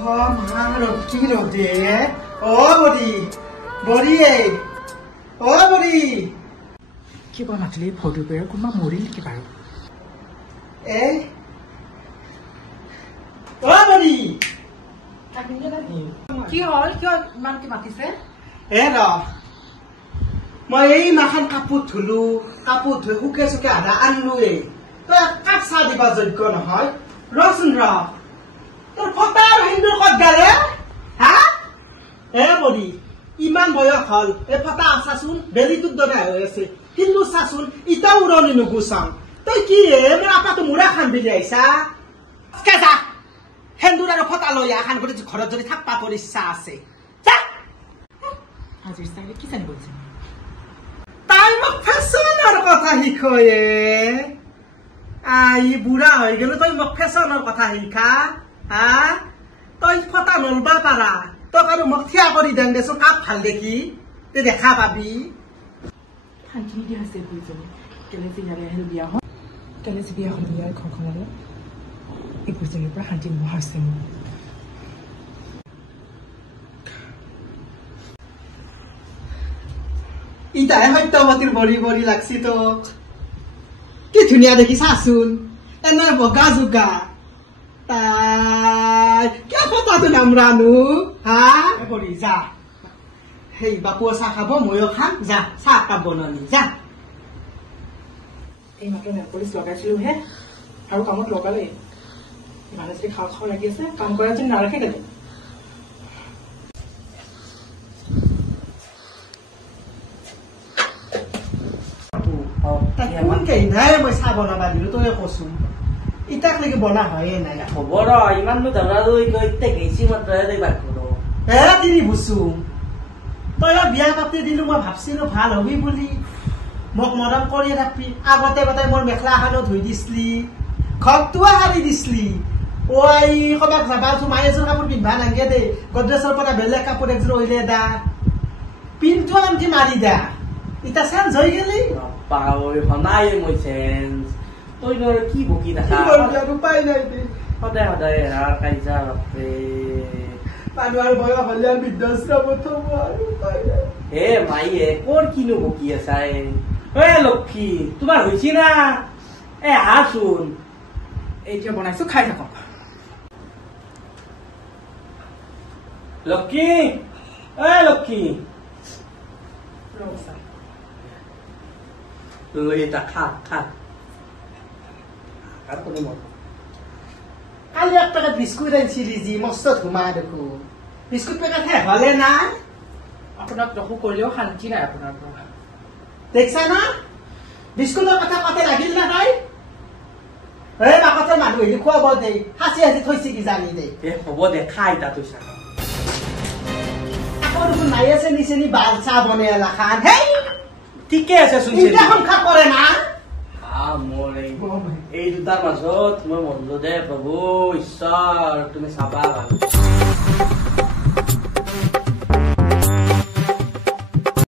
মা ৰকি ৰোদে ও বড়ি বড়ি ও বড়ি কি বা মাতিলে ফটো পেৰে কোনোবা মৰিল কি বাৰু ও বড়ি কি হ'ল কিয় ইমান কি মাতিছে মই এই মাখান কাপোৰ ধুলো কাপোৰ ধুই শুকে চুকে আধা আনলোৱে তই কাক চাহ দিবা যোগ্য নহয় ৰচোন তোৰ ফটা আৰু হিন্দুৰ ক'ত গালে হা বড়ি ইমান বয়স হ'ল এই ফটা আছাচোন বেলিটোত দদাই হৈ আছে কিন্তু চাচোন ইটাও উৰণি নুগুচাও তই কি মোৰ আপাটো মূৰা খান বিলি আহিছা যা সেন্দুৰ আৰু ফটা লৈ আখান কৰি ঘৰত যদি থাকবা তোৰ ইচ্ছা আছে আজিৰ চাইলে কি জানিব হৈছে তাই মোক ফেশ্বনৰ কথা শিকয়ে বুঢ়া হৈ গেলো তই মোক ফেশ্বনৰ কথা শিকা তই ফটা নলবা পাৰা তই আৰু মোক থিয়া কৰি দেন দেচোন কাক ভাল দেখি তে দেখা পাবি শান্তিনি দিয়া আছে বুঢ়ীজনী কেলে যে ইয়ালৈ আহিল বিয়া হ'ল কেলে যে বিয়া হ'ল ইয়াৰ ঘৰখনলৈ এই বুঢ়ীজনীৰ পৰা শান্তি নোহোৱা হৈছে মোৰ ইটাহে সত্যৱতীৰ বৰি বৰি লাগছি তোক কি ধুনীয়া দেখি চাচোন এনে বগা যোগা তাই কিয় ফটাটো নামৰানো বৰি যা সেই বাপুৱে চাহ খাব ময়ো খাম যা চাহ কাপ বনালি যা এই মাত্ৰ নেলপলিচ লগাইছিলোহে আৰু কামত লগালে ইমানে যদি খাওঁ খাওঁ লাগি আছে কাম কৰা যেন নাৰাখে কেলে মই চাহ বনাবা দিলো তই কচোন ইটাক লেগে বনা হয়ে নাই হ'ব ৰ ইমাননো দাদা গেছি মাত্ৰ তিনি বুচো তই বিয়া পাতি দিলো মই ভাবছিলো ভাল হবি বুলি মোক মৰম কৰি ৰাখবি আগতে মোৰ মেখেলা এখনো ধুই দিছিলি ঘৰটোও সাৰি দিছিলি ক'ৰবাত যাবা মায়ে এযোৰ কাপোৰ পিন্ধবা নাগে দেই গড্ৰেজৰ পৰা বেলেগ কাপোৰ একযোৰ উলিয়াই দা পিনটো আনকি মাৰি দা ইটা চেঞ্জ হৈ গেলি নাই মই চেঞ্জ তই কি বকি দেখা উপায় নাই দে সদায় সদায় কাইজা বাপৰে মানুহৰ বয়স হলে বৃদ্ধাশ্ৰমত থব আৰু উপায় নাই হে মাইয়ে ক'ৰ কিনো বকি আছা লক্ষী তোমাৰ হৈছে না আহাচোন এতিয়া বনাইছো খাই থাকক লক্ষী লক্ষী লৈ এটা খা কালি এক পেকেট বিস্কুট আনিছিলি যি মস্ত ধুমা দেখো বিস্কুট পেকেট শেষ হলে নাই আপোনাক লঘু কৰিলেও শান্তি নাই আপোনাৰ পৰা দেখছা না বিস্কুটৰ কথা কতে লাগিল না তই বাকতে মানুহ হেৰি খুৱাব দে সাঁচি সাঁচি থৈছে কি জানি দে হ'ব দে খাই তাত আকৌ দেখোন নাই আছে নিচেনি বাল চাহ বনাই খান হেই ঠিকে আছে সংখ্যা কৰে না মোৰ এই দুটাৰ মাজত মই মনলো দে প্ৰভু ঈশ্বৰ তুমি চাবা